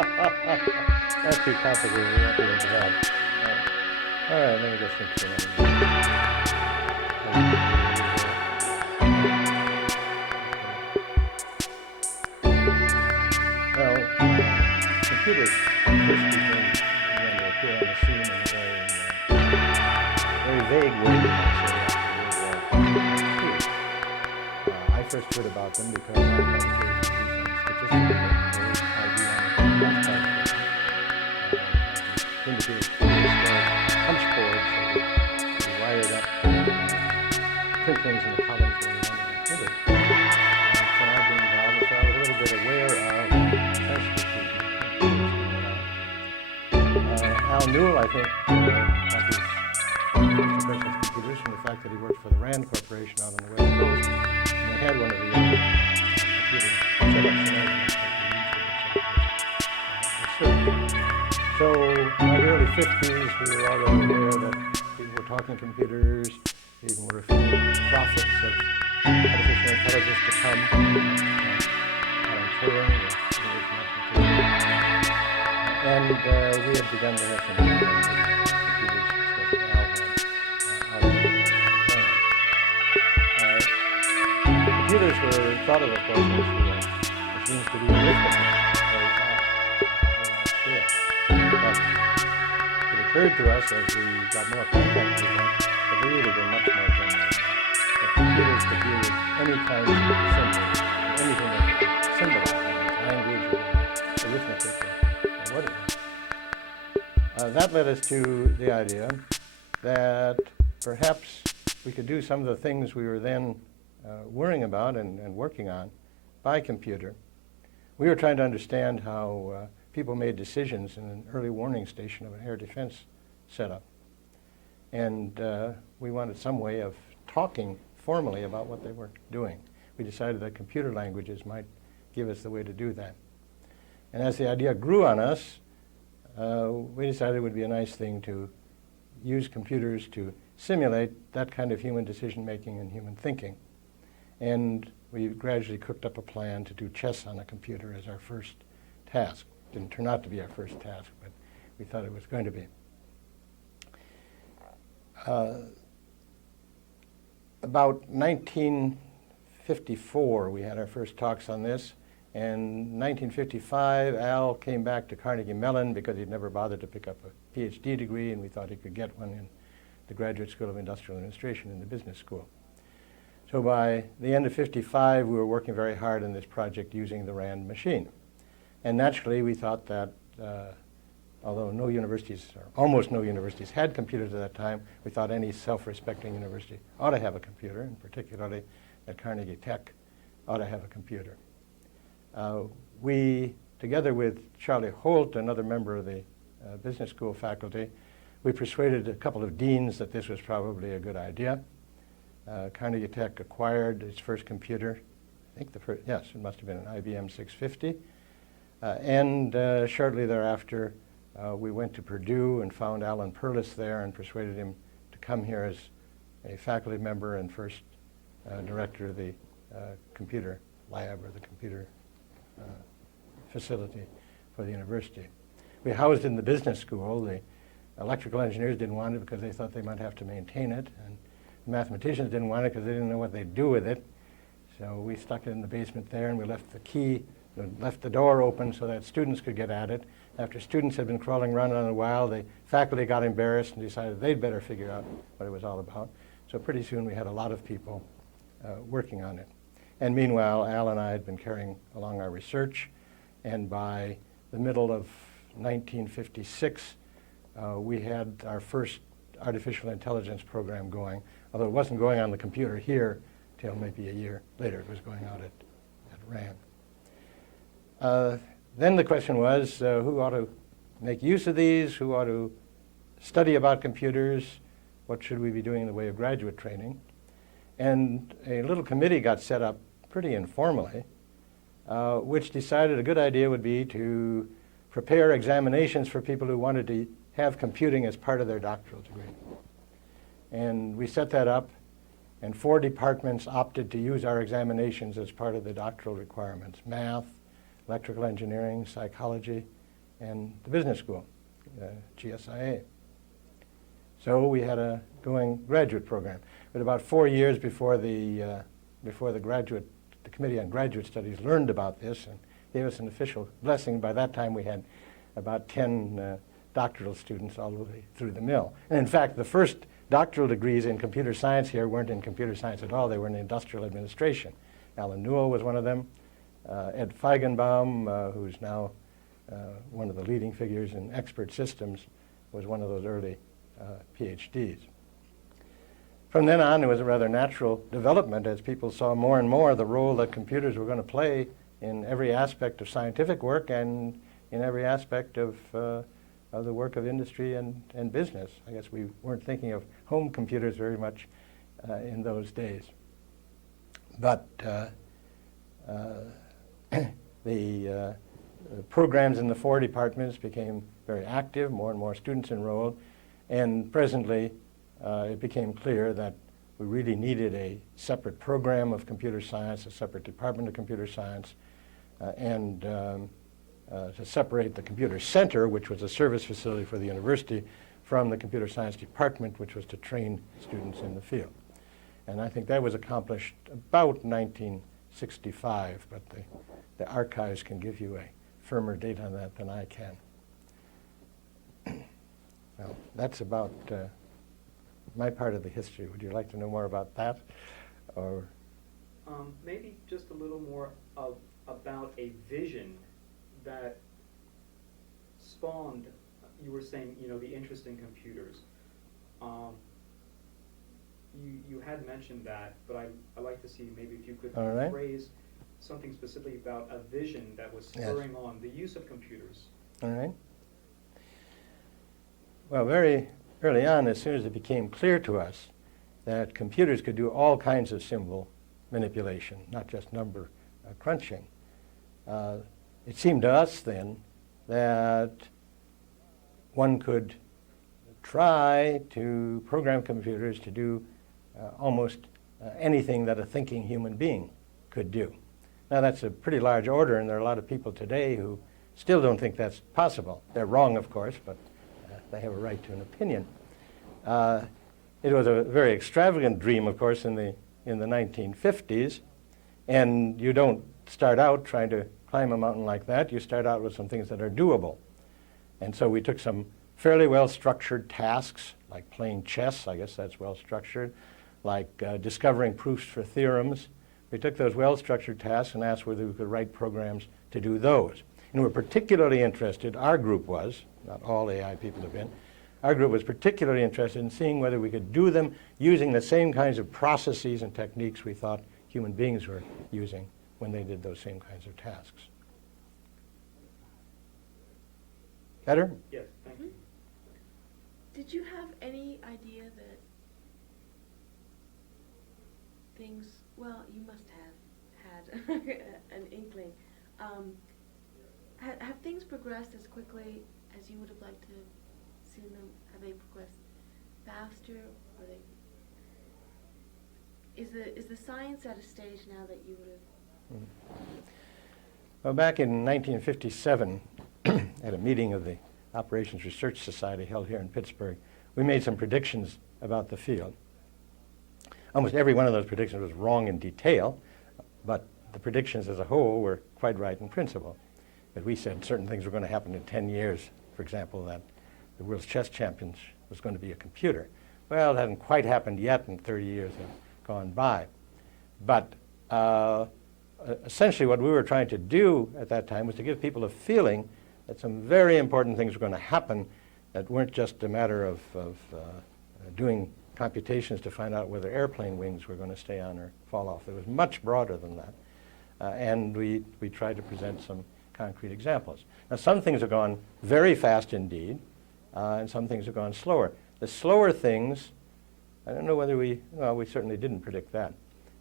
That's too complicated. We won't get into that. All right, let me just think for a minute. Well, computers first began to appear on the scene in a very vague way, you might say, after World War II. I first heard about them because I had occasion to do some statistical work for IBM last indicated punch boards that we wired up print things in the columns where we wanted them printed. So I've been involved, so I was a little bit aware of Al Newell, I think, got his first impression of computers from the fact that he worked for the RAND Corporation out on the West Coast, and they had one of the computer setups and so by the early 50s, we were already aware that people were talking computers, even were feeling prophets of artificial intelligence to come. Alan Turing, and we had begun to have some computers, especially Al had out of the computers were thought of course, as machines to do arithmetic very fast, very large scale. But it occurred to us as we got more contact with them that they really were much more general than that. That computers could deal with any kind of symbol, anything that could symbolize language or arithmetic or whatever. That led us to the idea that perhaps we could do some of the things we were then worrying about and working on by computer. We were trying to understand how people made decisions in an early warning station of an air defense setup. And we wanted some way of talking formally about what they were doing. We decided that computer languages might give us the way to do that. And as the idea grew on us, we decided it would be a nice thing to use computers to simulate that kind of human decision-making and human thinking. And we gradually cooked up a plan to do chess on a computer as our first task. Didn't turn out to be our first task, but we thought it was going to be. About 1954, we had our first talks on this. And 1955, Al came back to Carnegie Mellon because he'd never bothered to pick up a PhD degree, and we thought he could get one in the Graduate School of Industrial Administration in the business school. So by the end of 55, we were working very hard on this project using the RAND machine. And naturally, we thought that although no universities, or almost no universities, had computers at that time, we thought any self-respecting university ought to have a computer, and particularly at Carnegie Tech, ought to have a computer. We, together with Charlie Holt, another member of the business school faculty, we persuaded a couple of deans that this was probably a good idea. Carnegie Tech acquired its first computer. I think the first, yes, it must have been an IBM 650. And shortly thereafter, we went to Purdue and found Alan Perlis there and persuaded him to come here as a faculty member and first director of the computer lab or the computer facility for the university. We housed in the business school. The electrical engineers didn't want it because they thought they might have to maintain it, and the mathematicians didn't want it because they didn't know what they'd do with it. So we stuck it in the basement there, and we left the key, left the door open so that students could get at it. After students had been crawling around on it a while, the faculty got embarrassed and decided they'd better figure out what it was all about. So pretty soon we had a lot of people working on it. And meanwhile, Al and I had been carrying along our research, and by the middle of 1956, we had our first artificial intelligence program going, although it wasn't going on the computer here till maybe a year later. It was going out at RAND. Then the question was, who ought to make use of these? Who ought to study about computers? What should we be doing in the way of graduate training? And a little committee got set up pretty informally, which decided a good idea would be to prepare examinations for people who wanted to have computing as part of their doctoral degree. And we set that up, and 4 departments opted to use our examinations as part of the doctoral requirements: math, electrical engineering, psychology, and the business school, GSIA. So we had a going graduate program. But about 4 years before the Committee on Graduate Studies learned about this and gave us an official blessing, by that time we had about 10 doctoral students all the way through the mill. And in fact, the first doctoral degrees in computer science here weren't in computer science at all. They were in industrial administration. Alan Newell was one of them. Ed Feigenbaum, who's now one of the leading figures in expert systems, was one of those early PhDs. From then on, there was a rather natural development as people saw more and more the role that computers were going to play in every aspect of scientific work and in every aspect of the work of industry and business. I guess we weren't thinking of home computers very much in those days. But the programs in the 4 departments became very active, more and more students enrolled, and presently it became clear that we really needed a separate program of computer science, a separate department of computer science, and to separate the computer center, which was a service facility for the university, from the computer science department, which was to train students in the field. And I think that was accomplished about 1965, but the archives can give you a firmer date on that than I can. Well, that's about my part of the history. Would you like to know more about that? Or maybe just a little more about a vision that spawned, you were saying, the interest in computers. You had mentioned that, but I'd like to see maybe if you could phrase something specifically about a vision that was spurring on the use of computers. All right. Well, very early on, as soon as it became clear to us that computers could do all kinds of symbol manipulation, not just number crunching, it seemed to us then that one could try to program computers to do almost anything that a thinking human being could do. Now, that's a pretty large order, and there are a lot of people today who still don't think that's possible. They're wrong, of course, but they have a right to an opinion. It was a very extravagant dream, of course, in the 1950s, and you don't start out trying to climb a mountain like that. You start out with some things that are doable. And so we took some fairly well-structured tasks, like playing chess, I guess that's well-structured, like discovering proofs for theorems. We took those well-structured tasks and asked whether we could write programs to do those. And we're particularly interested, our group was, not all AI people have been, our group was particularly interested in seeing whether we could do them using the same kinds of processes and techniques we thought human beings were using when they did those same kinds of tasks. Better? Yes, thank you. Did you have any idea that things, well, you must have had an inkling. Have things progressed as quickly as you would have liked to see them? Have they progressed faster? Or is the science at a stage now that you would have? Well, back in 1957, at a meeting of the Operations Research Society held here in Pittsburgh, we made some predictions about the field. Almost every one of those predictions was wrong in detail, but the predictions as a whole were quite right in principle. But we said certain things were going to happen in 10 years, for example, that the world's chess champions was going to be a computer. Well, it hasn't quite happened yet, and 30 years have gone by. But essentially what we were trying to do at that time was to give people a feeling that some very important things were going to happen that weren't just a matter of doing computations to find out whether airplane wings were going to stay on or fall off. It was much broader than that. And we tried to present some concrete examples. Now, some things have gone very fast indeed, and some things have gone slower. The slower things, I don't know whether we certainly didn't predict that.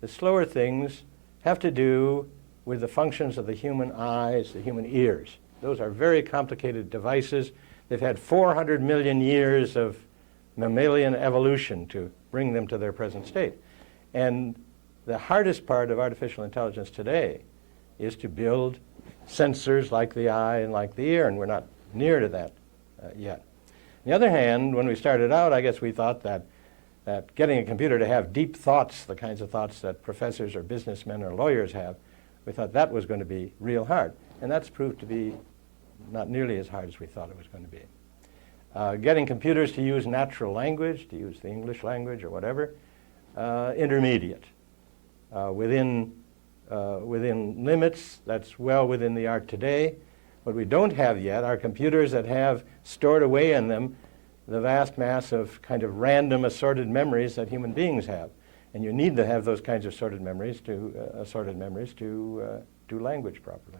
The slower things have to do with the functions of the human eyes, the human ears. Those are very complicated devices. They've had 400 million years of mammalian evolution to bring them to their present state. And the hardest part of artificial intelligence today is to build sensors like the eye and like the ear, and we're not near to that yet. On the other hand, when we started out, I guess we thought that getting a computer to have deep thoughts, the kinds of thoughts that professors or businessmen or lawyers have, we thought that was going to be real hard. And that's proved to be not nearly as hard as we thought it was going to be. Getting computers to use natural language, to use the English language or whatever, intermediate. Within limits, that's well within the art today. What we don't have yet are computers that have stored away in them the vast mass of kind of random assorted memories that human beings have. And you need to have those kinds of assorted memories to do language properly.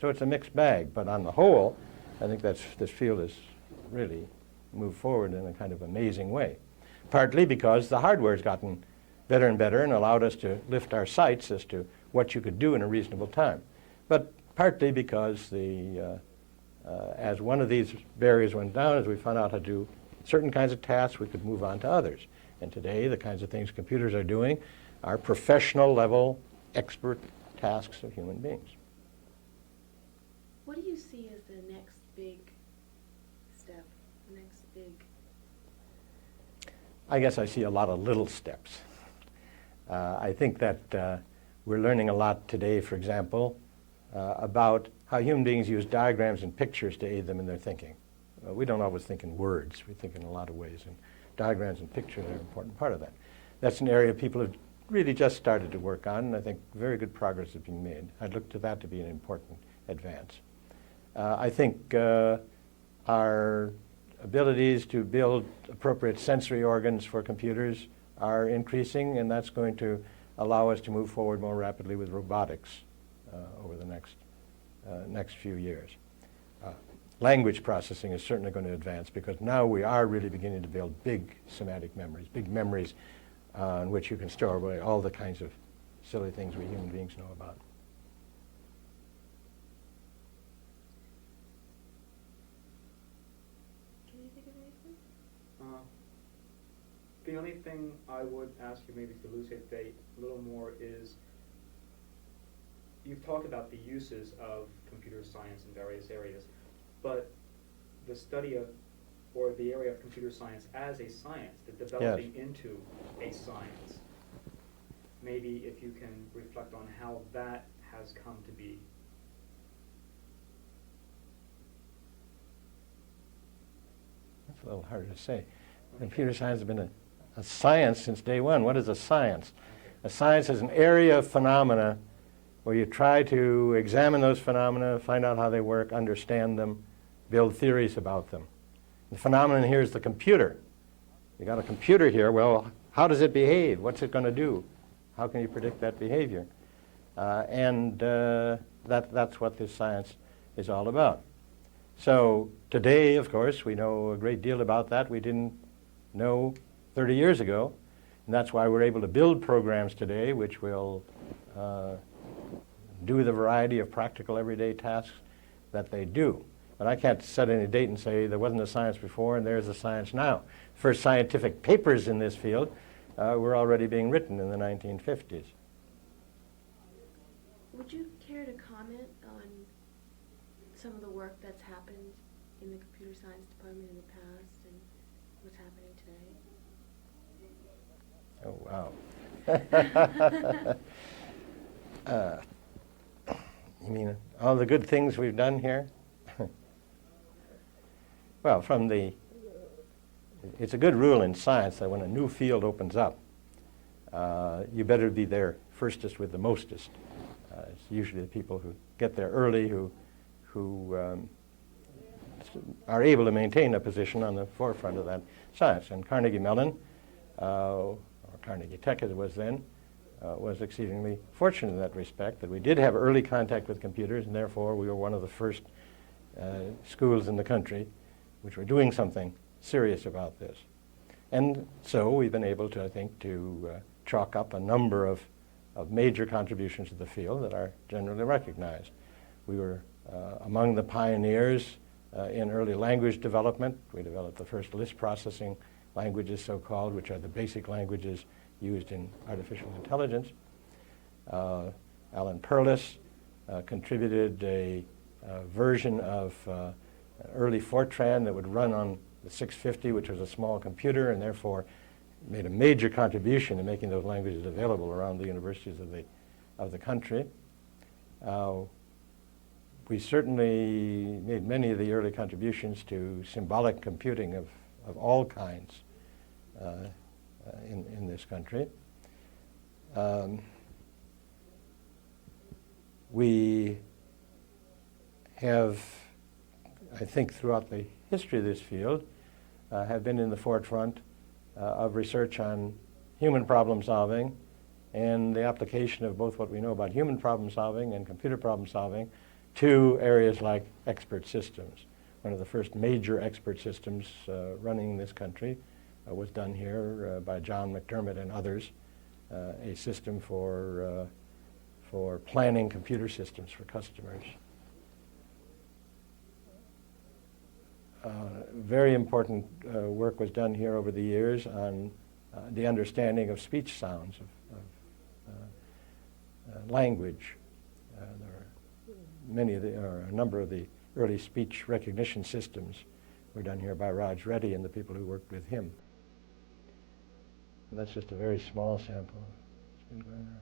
So it's a mixed bag, but on the whole, I think this field has really moved forward in a kind of amazing way. Partly because the hardware's gotten better and better and allowed us to lift our sights as to what you could do in a reasonable time. But partly because as one of these barriers went down, as we found out how to do certain kinds of tasks, we could move on to others. And today, the kinds of things computers are doing are professional level, expert tasks of human beings. What do you see as the next big step, next big? I guess I see a lot of little steps. I think that we're learning a lot today, for example, about how human beings use diagrams and pictures to aid them in their thinking. We don't always think in words. We think in a lot of ways, and diagrams and pictures are an important part of that. That's an area people have really just started to work on, and I think very good progress is being made. I'd look to that to be an important advance. I think our abilities to build appropriate sensory organs for computers are increasing, and that's going to allow us to move forward more rapidly with robotics over the next few years. Language processing is certainly going to advance because now we are really beginning to build big semantic memories, big memories in which you can store away all the kinds of silly things we human beings know about. Can you think of anything? The only thing I would ask you maybe to elucidate a little more is you've talked about the uses of computer science in various areas, but the study of, or the area of computer science as a science, the developing into a science, maybe if you can reflect on how that has come to be. That's a little harder to say. Computer science has been a science since day one. What is a science? A science is an area of phenomena where you try to examine those phenomena, find out how they work, understand them, build theories about them. The phenomenon here is the computer. You got a computer here. Well, how does it behave? What's it going to do? How can you predict that behavior? That's what this science is all about. So today, of course, we know a great deal about that we didn't know 30 years ago. And that's why we're able to build programs today which will do the variety of practical everyday tasks that they do. But I can't set any date and say there wasn't a science before and there's a science now. First scientific papers in this field were already being written in the 1950s. Would you care to comment on some of the work that's happened in the computer science department in the past and what's happening today? Oh, wow. You mean all the good things we've done here? Well, it's a good rule in science that when a new field opens up, you better be there firstest with the mostest. It's usually the people who get there early who are able to maintain a position on the forefront of that science. And Carnegie Mellon, or Carnegie Tech as it was then, was exceedingly fortunate in that respect, that we did have early contact with computers, and therefore we were one of the first schools in the country which were doing something serious about this. And so we've been able to, I think, to chalk up a number of major contributions to the field that are generally recognized. We were among the pioneers in early language development. We developed the first list processing languages, so-called, which are the basic languages used in artificial intelligence. Alan Perlis contributed a version of an early Fortran that would run on the 650, which was a small computer, and therefore made a major contribution in making those languages available around the universities of the country. We certainly made many of the early contributions to symbolic computing of all kinds in this country. We have, I think, throughout the history of this field, have been in the forefront of research on human problem solving and the application of both what we know about human problem solving and computer problem solving to areas like expert systems. One of the first major expert systems running in this country was done here by John McDermott and others, a system for planning computer systems for customers. Very important work was done here over the years on the understanding of speech sounds, of language. A number of the early speech recognition systems were done here by Raj Reddy and the people who worked with him. And that's just a very small sample. It's been going on.